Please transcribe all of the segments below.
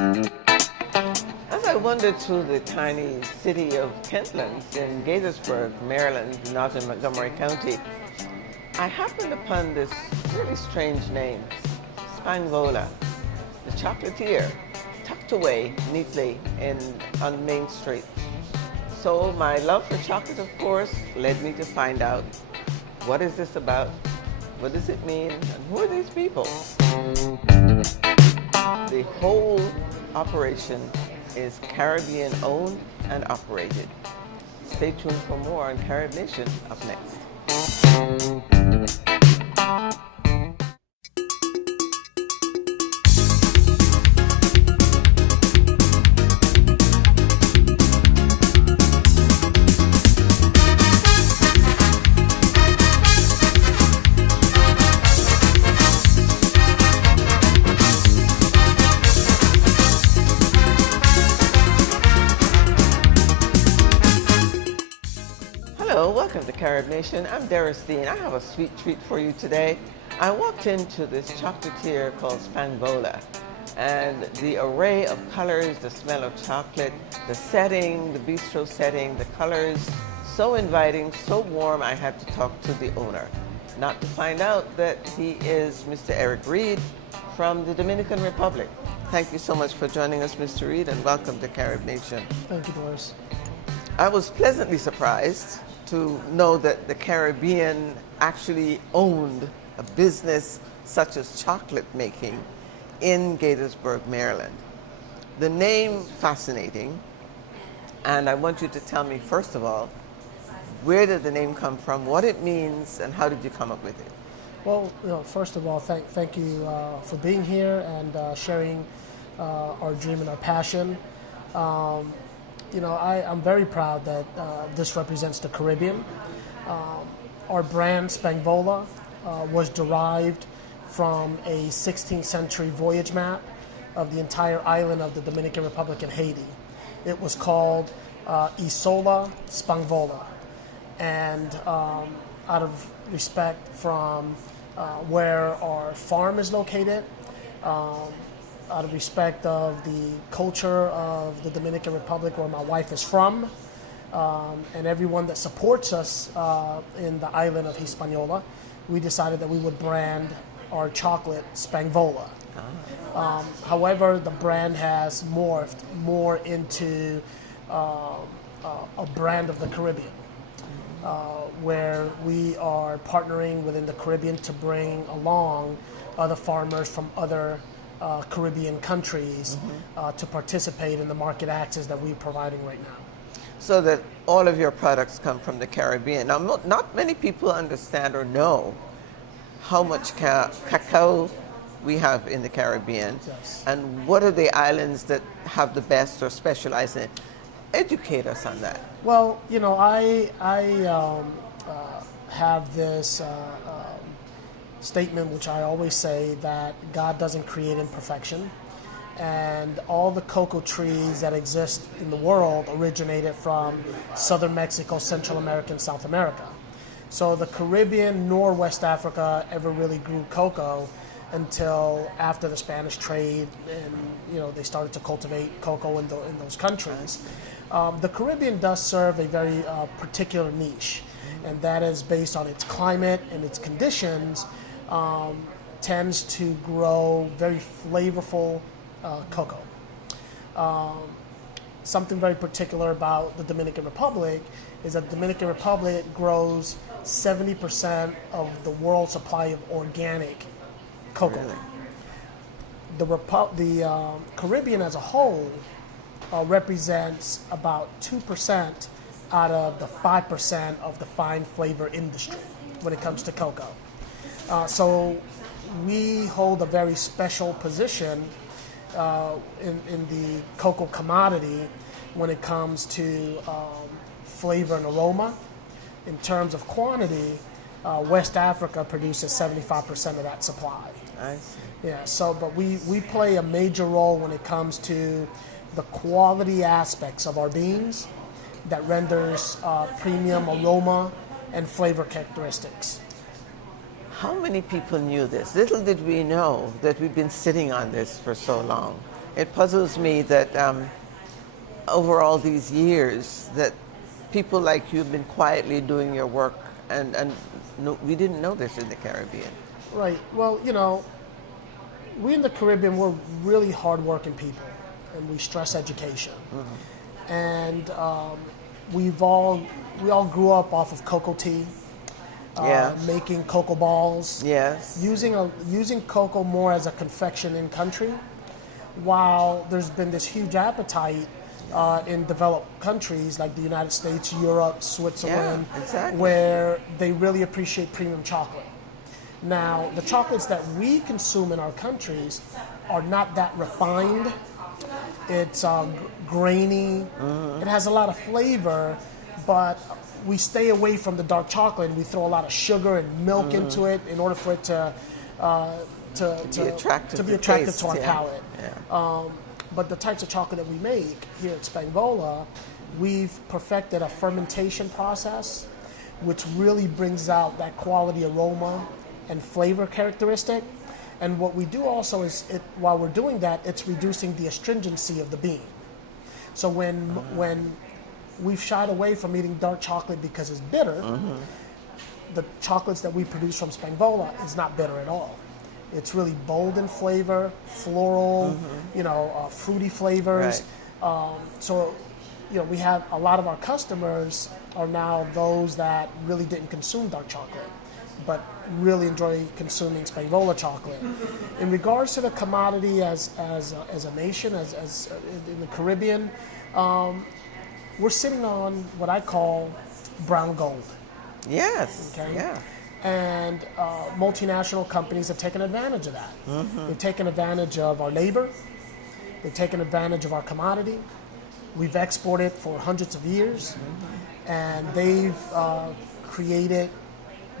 As I wandered through the tiny city of Kentlands in Gaithersburg, Maryland, not in Montgomery County, I happened upon this really strange name, SPAGnVOLA, the chocolatier, tucked away neatly on Main Street. So my love for chocolate, of course, led me to find out, what is this about? What does it mean? And who are these people? The whole operation is Caribbean owned and operated. Stay tuned for more on Carib Nation up next. Welcome to Carib Nation. I'm Derrice Deane. I have a sweet treat for you today. I walked into this chocolatier called SPAGnVOLA, and the array of colors, the smell of chocolate, the setting, the bistro setting, the colors, so inviting, so warm, I had to talk to the owner. Not to find out that he is Mr. Reid from the Dominican Republic. Thank you so much for joining us, Mr. Reid, and welcome to Carib Nation. Thank you, Doris. I was pleasantly surprised to know that the Caribbean actually owned a business such as chocolate making in Gaithersburg, Maryland. The name, fascinating, and I want you to tell me, first of all, where did the name come from, what it means, and how did you come up with it? Well, first of all, thank you for being here and sharing our dream and our passion. I'm very proud that this represents the Caribbean. Our brand, SPAGnVOLA, was derived from a 16th century voyage map of the entire island of the Dominican Republic and Haiti. It was called Isola SPAGnVOLA. And out of respect from where our farm is located, out of respect of the culture of the Dominican Republic, where my wife is from, and everyone that supports us in the island of Hispaniola, we decided that we would brand our chocolate SPAGnVOLA. However, the brand has morphed more into a brand of the Caribbean, where we are partnering within the Caribbean to bring along other farmers from other Caribbean countries to participate in the market access that we're providing right now. So that all of your products come from the Caribbean. Now, not many people understand or know how much cacao we have in the Caribbean, yes, and what are the islands that have the best or specialize in it. Educate us on that. Well, I have this statement which I always say, that God doesn't create imperfection, and all the cocoa trees that exist in the world originated from southern Mexico, Central America, and South America. So the Caribbean nor West Africa ever really grew cocoa until after the Spanish trade, and they started to cultivate cocoa in those countries. The Caribbean does serve a very particular niche, and that is based on its climate and its conditions. Tends to grow very flavorful cocoa. Something very particular about the Dominican Republic is that the Dominican Republic grows 70% of the world's supply of organic cocoa. Really? The Caribbean as a whole represents about 2% out of the 5% of the fine flavor industry when it comes to cocoa. So we hold a very special position in the cocoa commodity when it comes to flavor and aroma. In terms of quantity, West Africa produces 75% of that supply. I see. Yeah, but we play a major role when it comes to the quality aspects of our beans that renders premium aroma and flavor characteristics. How many people knew this? Little did we know that we've been sitting on this for so long. it puzzles me that over all these years that people like you have been quietly doing your work, and no, we didn't know this in the Caribbean. Right. Well, you know, we in the Caribbean, we're really hardworking people, and we stress education. Mm-hmm. And we all grew up off of cocoa tea, making cocoa balls. Yes. Using cocoa more as a confection in country, while there's been this huge appetite in developed countries like the United States, Europe, Switzerland, where they really appreciate premium chocolate. Now, the chocolates that we consume in our countries are not that refined. It's grainy. Mm-hmm. It has a lot of flavor, but we stay away from the dark chocolate, and we throw a lot of sugar and milk into it in order for it to be attractive to our palate. Yeah. But the types of chocolate that we make here at SPAGnVOLA, we've perfected a fermentation process, which really brings out that quality aroma and flavor characteristic. And what we do also is, while we're doing that, it's reducing the astringency of the bean. So when we've shied away from eating dark chocolate because it's bitter, the chocolates that we produce from SPAGnVOLA is not bitter at all. It's really bold in flavor, floral, fruity flavors. Right. So, we have a lot of our customers are now those that really didn't consume dark chocolate, but really enjoy consuming SPAGnVOLA chocolate. In regards to the commodity as a nation, as in the Caribbean, we're sitting on what I call brown gold. Yes. Okay. Yeah. And multinational companies have taken advantage of that. Mm-hmm. They've taken advantage of our labor. They've taken advantage of our commodity. We've exported for hundreds of years, and they've created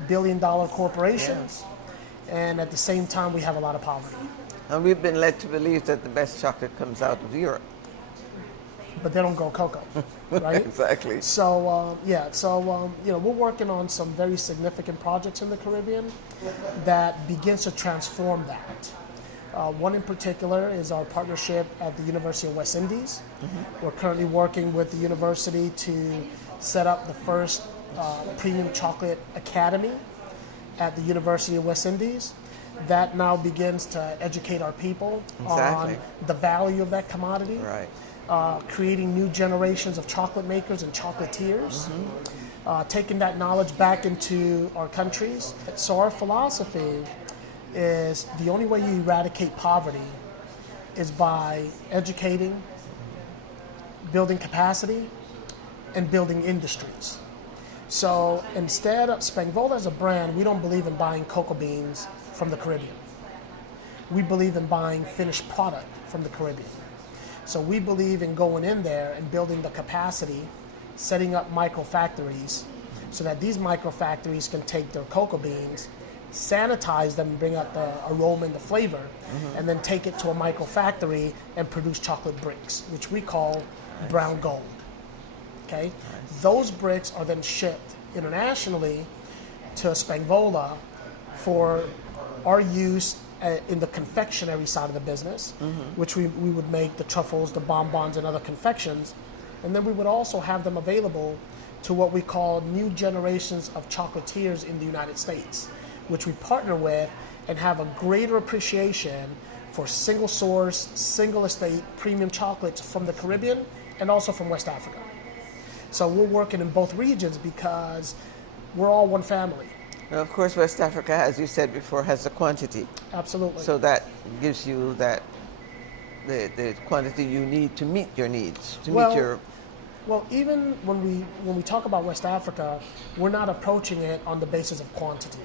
billion-dollar corporations. Yeah. And at the same time, we have a lot of poverty. And we've been led to believe that the best chocolate comes out of Europe. But they don't grow cocoa, right? Exactly. So, we're working on some very significant projects in the Caribbean that begins to transform that. One in particular is our partnership at the University of West Indies. Mm-hmm. We're currently working with the university to set up the first premium chocolate academy at the University of West Indies. That now begins to educate our people on the value of that commodity. Right. Creating new generations of chocolate makers and chocolatiers, taking that knowledge back into our countries. So our philosophy is the only way you eradicate poverty is by educating, building capacity, and building industries. So instead of SPAGnVOLA as a brand, we don't believe in buying cocoa beans from the Caribbean. We believe in buying finished product from the Caribbean. So we believe in going in there and building the capacity, setting up micro factories, so that these micro factories can take their cocoa beans, sanitize them, bring out the aroma and the flavor, and then take it to a micro factory and produce chocolate bricks, which we call brown gold. Okay, those bricks are then shipped internationally to SPAGnVOLA for our use in the confectionery side of the business, which we would make the truffles, the bonbons, and other confections. And then we would also have them available to what we call new generations of chocolatiers in the United States, which we partner with and have a greater appreciation for single source, single estate premium chocolates from the Caribbean and also from West Africa. So we're working in both regions because we're all one family. Now, of course, West Africa, as you said before, has the quantity. Absolutely. So that gives you the quantity you need to meet your needs, meet your... Well, even when we talk about West Africa, we're not approaching it on the basis of quantity,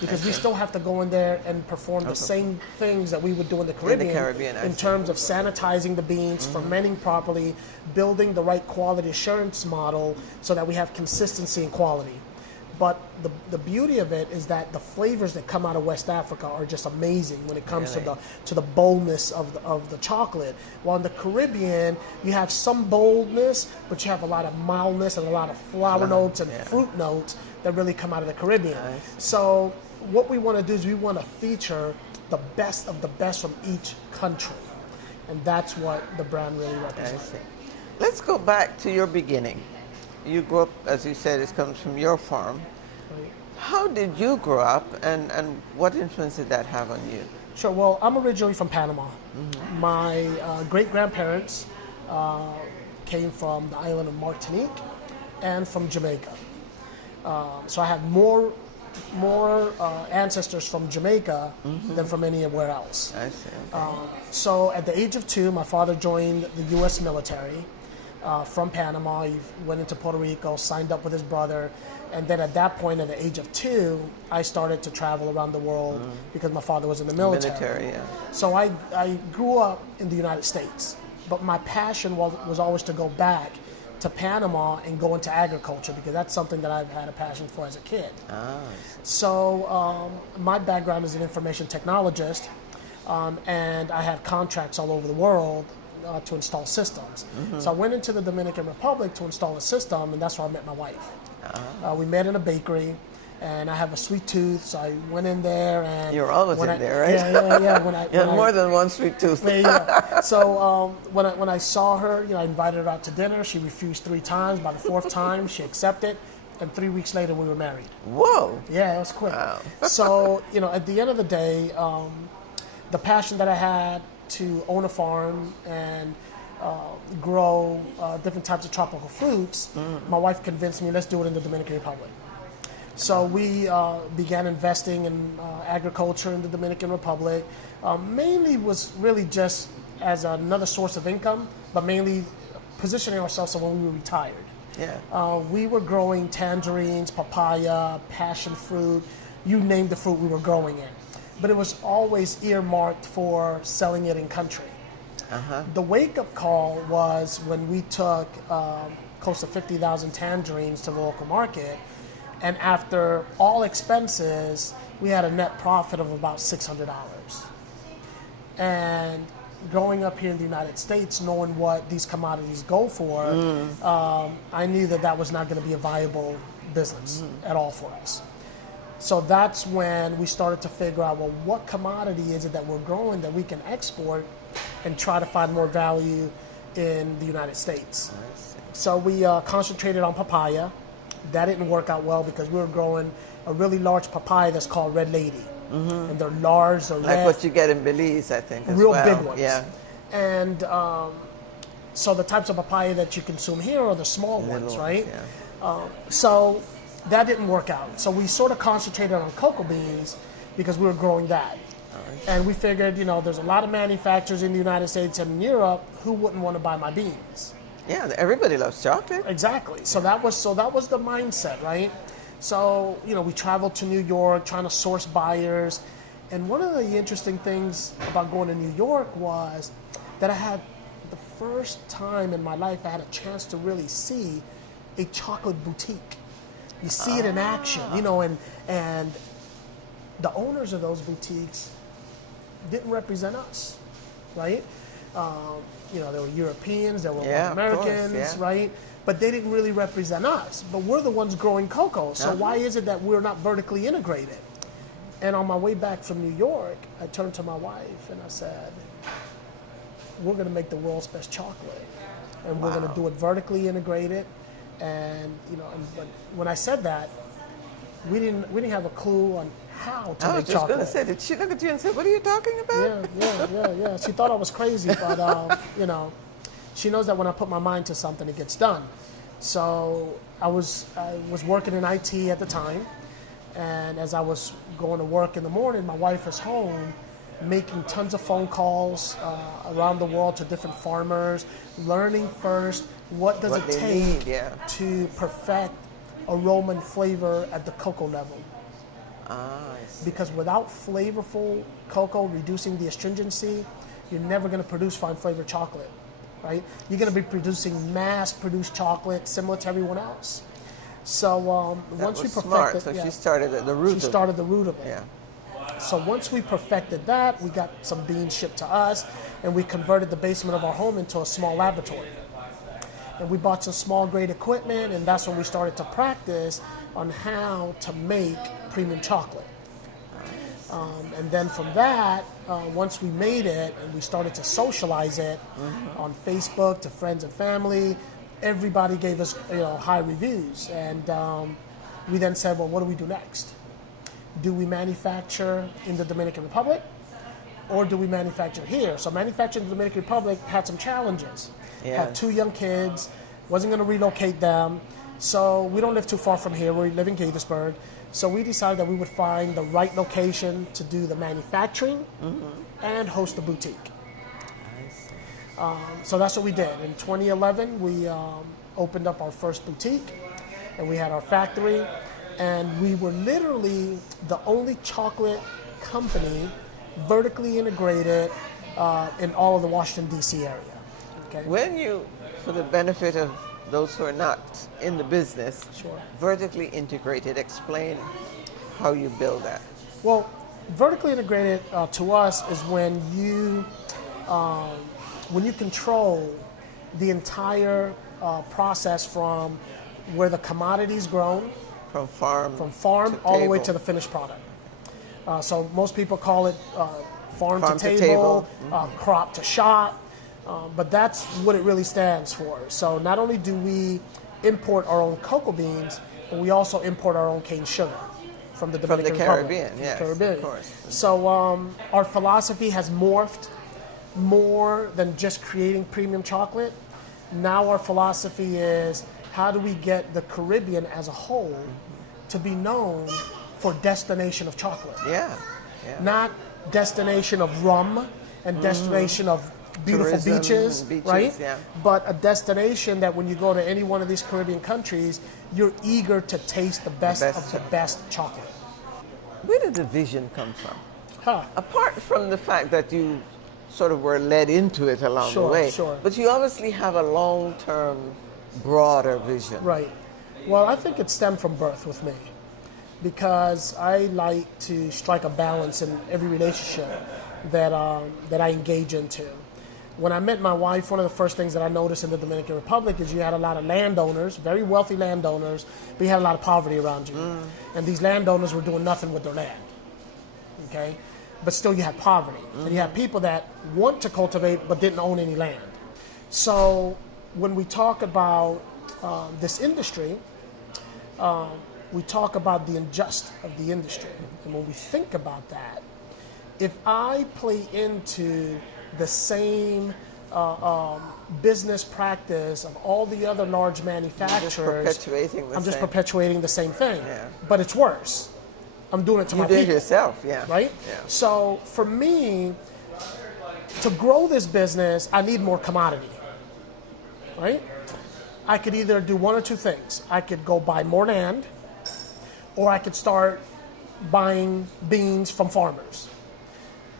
because we still have to go in there and perform the same things that we would do in the Caribbean, in terms of sanitizing the beans, fermenting properly, building the right quality assurance model so that we have consistency and quality. But the beauty of it is that the flavors that come out of West Africa are just amazing when it comes to the boldness of the chocolate. While in the Caribbean, you have some boldness, but you have a lot of mildness and a lot of flower notes and fruit notes that really come out of the Caribbean. Nice. So what we want to do is we want to feature the best of the best from each country. And that's what the brand really represents. I see. Let's go back to your beginning. You grew up, as you said, it comes from your farm. Right. How did you grow up, and what influence did that have on you? Sure. Well, I'm originally from Panama. Mm-hmm. My great-grandparents came from the island of Martinique and from Jamaica. So I have more ancestors from Jamaica than from anywhere else. I see. Okay. So at the age of 2, my father joined the U.S. military from Panama. He went into Puerto Rico, signed up with his brother, and then at that point, at the age of 2, I started to travel around the world because my father was in the military. Yeah. So I grew up in the United States, but my passion was always to go back to Panama and go into agriculture because that's something that I've had a passion for as a kid. So my background is an information technologist, and I had contracts all over the world to install systems. So I went into the Dominican Republic to install a system, and that's where I met my wife. We met in a bakery, and I have a sweet tooth, so I went in there. And you're always in there, right? Yeah. You have more than one sweet tooth. Yeah. So when I saw her, I invited her out to dinner. She refused 3 times. By the 4th time, she accepted, and 3 weeks later, we were married. Whoa! Yeah, it was quick. Wow. So at the end of the day, the passion that I had to own a farm and grow different types of tropical fruits, my wife convinced me, let's do it in the Dominican Republic. So we began investing in agriculture in the Dominican Republic. Mainly was really just as another source of income, but mainly positioning ourselves so when we were retired. Yeah. We were growing tangerines, papaya, passion fruit, you name the fruit we were growing in. But it was always earmarked for selling it in country. The wake-up call was when we took close to 50,000 tangerines to the local market, and after all expenses, we had a net profit of about $600. And growing up here in the United States, knowing what these commodities go for, I knew that was not going to be a viable business at all for us. So that's when we started to figure out, well, what commodity is it that we're growing that we can export and try to find more value in the United States. So we concentrated on papaya. That didn't work out well because we were growing a really large papaya that's called Red Lady. And they're large, they're like red. what you get in Belize, I think, as real well. big ones. Yeah. And so the types of papaya that you consume here are the small ones, right? Yeah. So that didn't work out. So we sort of concentrated on cocoa beans because we were growing that. And we figured, there's a lot of manufacturers in the United States and in Europe who wouldn't want to buy my beans. Yeah, everybody loves chocolate. Exactly. So that was the mindset, right? So, we traveled to New York trying to source buyers. And one of the interesting things about going to New York was that I had the first time in my life I had a chance to really see a chocolate boutique. You see it in action, and the owners of those boutiques didn't represent us, right? There were Europeans, there were Americans, right? But they didn't really represent us. But we're the ones growing cocoa, so why is it that we're not vertically integrated? And on my way back from New York, I turned to my wife and I said, we're going to make the world's best chocolate, and we're going to do it vertically integrated. And but when I said that, we didn't have a clue on how to make chocolate. I was just going to say, did she look at you and say, "What are you talking about?" Yeah. She thought I was crazy, but she knows that when I put my mind to something, it gets done. So I was working in IT at the time, and as I was going to work in the morning, my wife was home, making tons of phone calls around the world to different farmers, learning first what does it take to perfect aroma and flavor at the cocoa level. Because without flavorful cocoa, reducing the astringency, you're never going to produce fine flavored chocolate, right? You're going to be producing mass-produced chocolate similar to everyone else. So once we perfected, so she started at the root. She started the root of it. Yeah. So once we perfected that, we got some beans shipped to us, and we converted the basement of our home into a small laboratory. And we bought some small grade equipment, and that's when we started to practice on how to make premium chocolate. And then from that, once we made it and we started to socialize it on Facebook to friends and family, everybody gave us high reviews. And we then said, well, what do we do next? Do we manufacture in the Dominican Republic, or do we manufacture here? So manufacturing in the Dominican Republic had some challenges. Yes. Had 2 young kids, wasn't going to relocate them. So we don't live too far from here. We live in Gaithersburg. So we decided that we would find the right location to do the manufacturing and host the boutique. So that's what we did. In 2011, we opened up our first boutique, and we had our factory. And we were literally the only chocolate company vertically integrated in all of the Washington, D.C. area. Okay? When you, for the benefit of those who are not in the business, Sure. vertically integrated, explain how you build that. Well, vertically integrated to us is when you control the entire process from where the commodity is grown, From farm all the way table. to the finished product. So most people call it farm to to table, crop to shop, but that's what it really stands for. So not only do we import our own cocoa beans, but we also import our own cane sugar from the Dominican Caribbean, Republic. yes, Caribbean. of course. So our philosophy has morphed more than just creating premium chocolate. Now our philosophy is, how do we get the Caribbean as a whole to be known for destination of chocolate? Yeah. Not destination of rum and destination of beautiful Tourism, beaches, right? yeah. But a destination that when you go to any one of these Caribbean countries, you're eager to taste the best of the best chocolate. Where did the vision come from? Huh. Apart from the fact that you sort of were led into it along the way, Sure. but you obviously have a long-term, broader vision. Right. Well, I think it stemmed from birth with me, because I like to strike a balance in every relationship that I engage into. When I met my wife, one of the first things that I noticed in the Dominican Republic is you had a lot of landowners, very wealthy landowners, but you had a lot of poverty around you. And these landowners were doing nothing with their land. Okay? But still you had poverty. And you had people that want to cultivate but didn't own any land. So when we talk about this industry, we talk about the injustice of the industry. And when we think about that, if I play into the same business practice of all the other large manufacturers, I'm just perpetuating the same thing. Yeah. But it's worse. I'm doing it to my people. You did it yourself, yeah. Right? Yeah. So for me, to grow this business, I need more commodity. Right? I could either do one or two things. I could go buy more land, or I could start buying beans from farmers.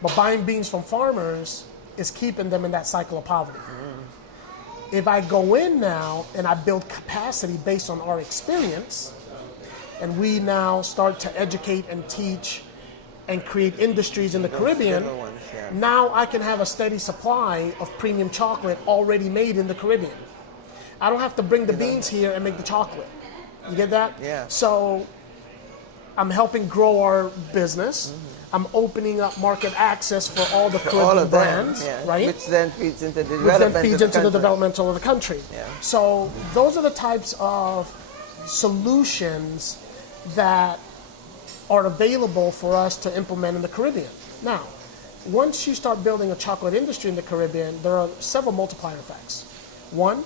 But buying beans from farmers is keeping them in that cycle of poverty. If I go in now and I build capacity based on our experience, and we now start to educate and teach and create industries in the Caribbean, now I can have a steady supply of premium chocolate already made in the Caribbean. I don't have to bring the beans here and make the chocolate. You get that? Yeah. So I'm helping grow our business. I'm opening up market access for all the Caribbean brands, right? Which then feeds into the development of the country. Yeah. So those are the types of solutions that are available for us to implement in the Caribbean. Now, once you start building a chocolate industry in the Caribbean, there are several multiplier effects. One,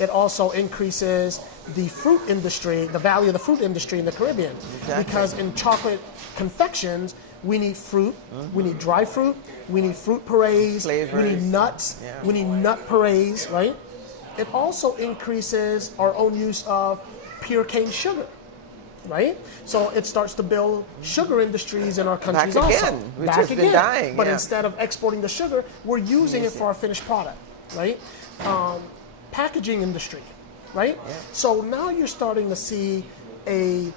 it also increases the fruit industry, the value of the fruit industry in the Caribbean. Exactly. Because in chocolate confections, we need fruit, we need dry fruit, we need fruit purees, we need nuts, we need nut purees, right? It also increases our own use of pure cane sugar, right? So it starts to build sugar industries in our countries which has been dying. But instead of exporting the sugar, we're using it for our finished product, right? Packaging industry, right? Yeah. So now you're starting to see a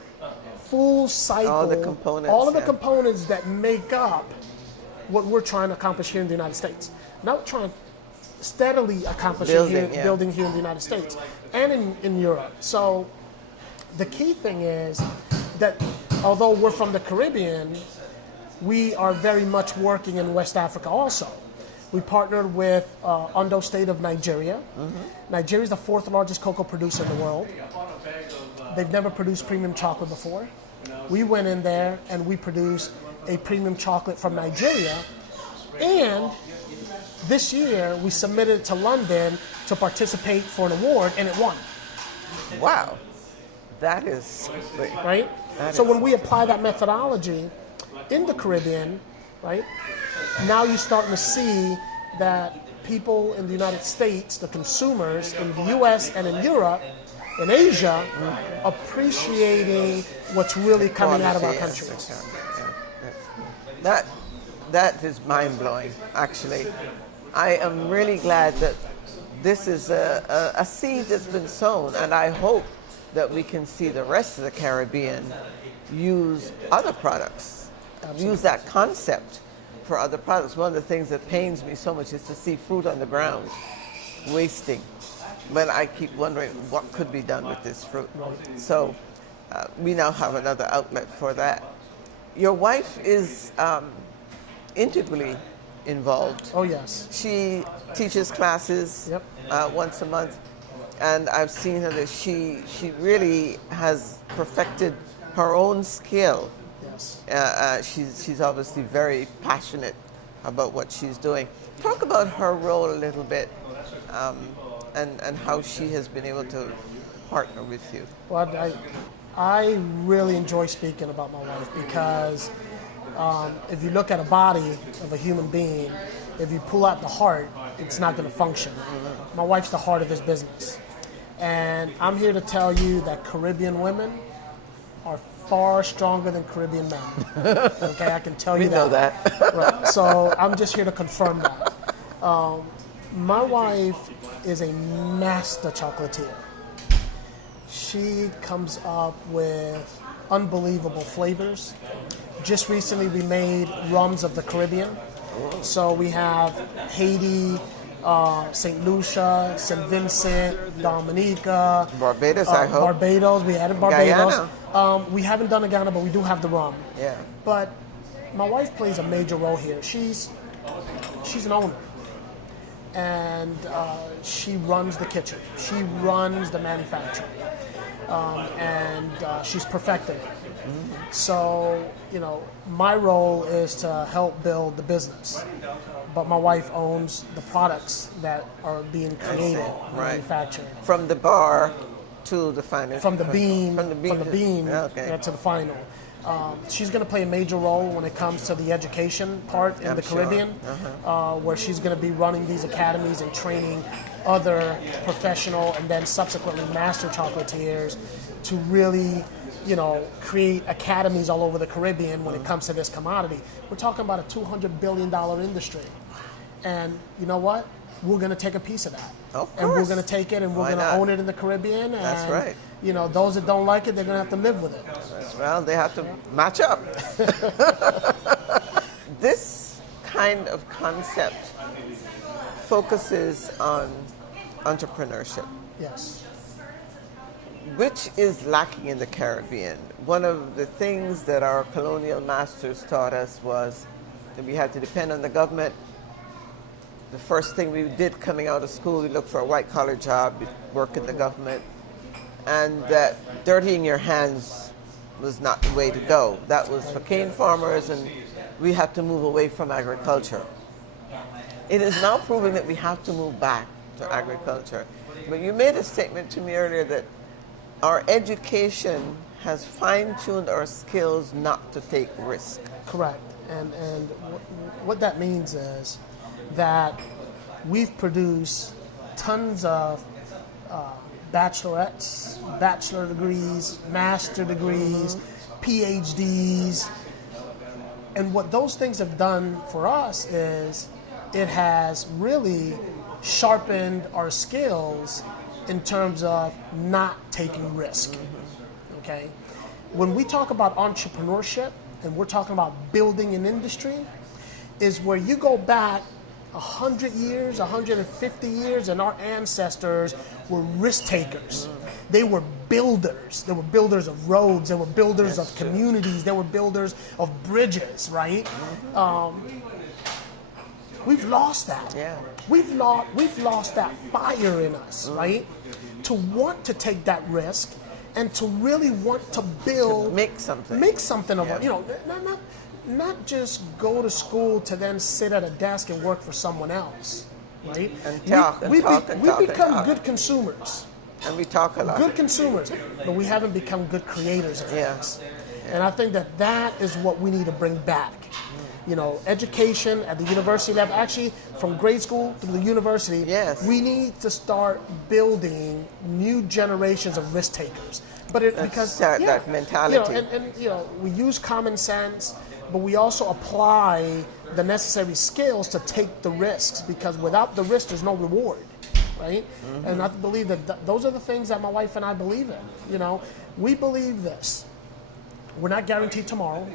full cycle, all of the components that make up what we're trying to accomplish here in the United States. Now we're trying to steadily accomplish building here in the United States and in Europe. So the key thing is that although we're from the Caribbean, we are very much working in West Africa also. We partnered with Ondo State of Nigeria. Nigeria is the 4th largest cocoa producer in the world. They've never produced premium chocolate before. We went in there and we produced a premium chocolate from Nigeria. And this year we submitted it to London to participate for an award, and it won. Wow. That is right. So when we apply that methodology in the Caribbean, right, now you're starting to see that people in the United States, the consumers in the U.S. and in Europe, in Asia, appreciating what's really coming out of our countries. That is mind-blowing, actually. I am really glad that this is a seed that's been sown, and I hope that we can see the rest of the Caribbean use other products, use that concept for other products. One of the things that pains me so much is to see fruit on the ground wasting. But I keep wondering what could be done with this fruit. So we now have another outlet for that. Your wife is integrally involved. Oh, yes. She teaches classes once a month, and I've seen her that she really has perfected her own skill. Yes. She's obviously very passionate about what she's doing. Talk about her role a little bit, and how she has been able to partner with you. Well, I really enjoy speaking about my wife because if you look at a body of a human being, if you pull out the heart, it's not going to function. My wife's the heart of this business. And I'm here to tell you that Caribbean women are far stronger than Caribbean men. Okay, I can tell you that. We know that. Right. So I'm just here to confirm that. My wife is a master chocolatier. She comes up with unbelievable flavors. Just recently we made rums of the Caribbean. So we have Haiti, St. Lucia, St. Vincent, Dominica. Barbados, I hope. Barbados, we added Barbados. Guyana. We haven't done a Guyana, but we do have the rum. Yeah. But my wife plays a major role here. She's an owner. And she runs the kitchen. She runs the manufacturing. And she's perfected it. So, my role is to help build the business. But my wife owns the products that are being created, manufactured. From the bar to the final. From the bean, to the final. She's going to play a major role when it comes to the education part in the Caribbean, where she's going to be running these academies and training other professional and then subsequently master chocolatiers to really, create academies all over the Caribbean when it comes to this commodity. We're talking about a $200 billion industry. And you know what? We're going to take a piece of that. Of course. And we're going to take it and we're going to own it in the Caribbean. And, that's right. Those that don't like it, they're going to have to live with it. Well, they have to match up. This kind of concept focuses on entrepreneurship. Yes. Which is lacking in the Caribbean. One of the things that our colonial masters taught us was that we had to depend on the government. The first thing we did coming out of school, we looked for a white-collar job, work in the government, and that dirtying your hands was not the way to go. That was for cane farmers, and we had to move away from agriculture. It is now proving that we have to move back to agriculture. But you made a statement to me earlier that our education has fine-tuned our skills not to take risk. Correct. And what that means is that we've produced tons of bachelorettes, bachelor degrees, master degrees, PhDs. And what those things have done for us is it has really sharpened our skills in terms of not taking risk. Okay? When we talk about entrepreneurship and we're talking about building an industry, is where you go back 100 years, 150 years, and our ancestors were risk takers. They were builders. They were builders of roads. They were builders That's of true. communities. They were builders of bridges, right? We've lost that. Yeah. We've lost that fire in us, right? To want to take that risk and to really want to build, make something of Yeah. it. You know, not just go to school to then sit at a desk and work for someone else, right? And talk and talk and we talk and become talk. good consumers. And we talk a lot. Good consumers, but we haven't become good creators of Yeah. things. And I think that is what we need to bring back. You know, education at the university level, actually from grade school to the university, Yes. we need to start building new generations of risk takers. But because that mentality. You know, and you know, we use common sense, but we also apply the necessary skills to take the risks, because without the risk, there's no reward, right? And I believe that those are the things that my wife and I believe in. You know, we believe this: we're not guaranteed tomorrow.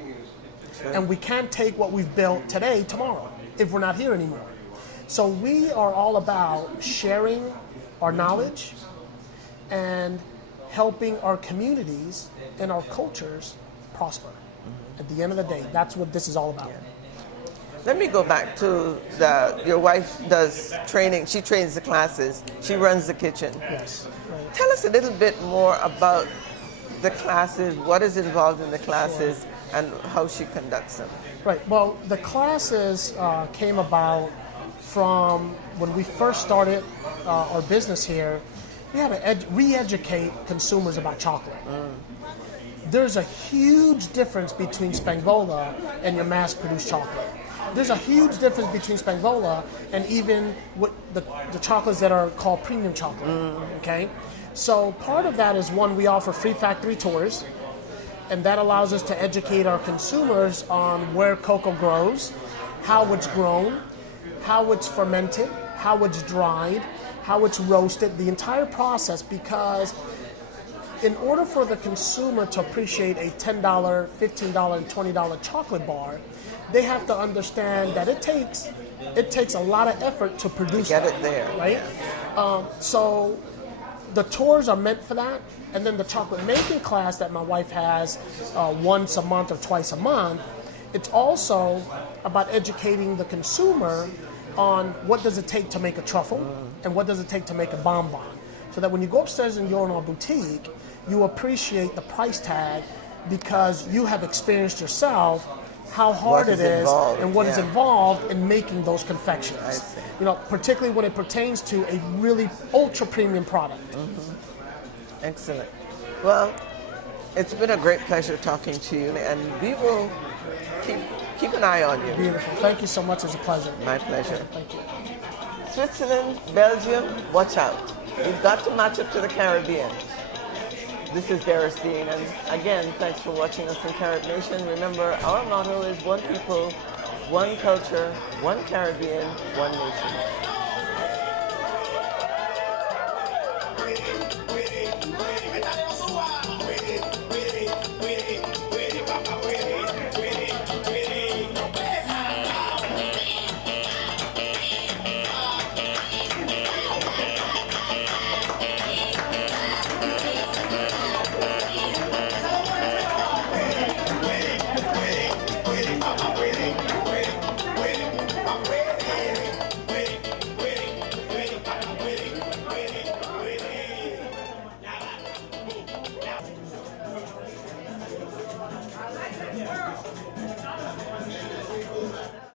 And we can't take what we've built today tomorrow if we're not here anymore. So we are all about sharing our knowledge and helping our communities and our cultures prosper. At the end of the day, that's what this is all about. Let me go back to your wife does training. She trains the classes. She runs the kitchen. Yes. Right. Tell us a little bit more about the classes, what is involved in the classes, and how she conducts them. Right. Well, the classes came about from when we first started our business here. We had to re-educate consumers about chocolate. There's a huge difference between SPAGnVOLA and your mass-produced chocolate. There's a huge difference between SPAGnVOLA and even what the chocolates that are called premium chocolate. Okay. So part of that is, one, we offer free factory tours. And that allows us to educate our consumers on where cocoa grows, how it's grown, how it's fermented, how it's dried, how it's roasted, the entire process, because in order for the consumer to appreciate a $10, $15, and $20 chocolate bar, they have to understand that it takes a lot of effort to produce Get that, it there. right? So the tours are meant for that. And then the chocolate making class that my wife has once a month or twice a month, it's also about educating the consumer on what does it take to make a truffle and what does it take to make a bonbon. So that when you go upstairs and you're in our boutique, you appreciate the price tag because you have experienced yourself how hard it is and what is involved in making those confections. I see. You know, particularly when it pertains to a really ultra premium product. Excellent. Well, it's been a great pleasure talking to you, and we will keep an eye on you. Beautiful. Thank you so much. It's a pleasure. My pleasure. Thank you. Switzerland, Belgium, watch out. We've got to match up to the Caribbean. This is Derrice Deane, and again, thanks for watching us in Carib Nation. Remember, our motto is one people, one culture, one Caribbean, one nation.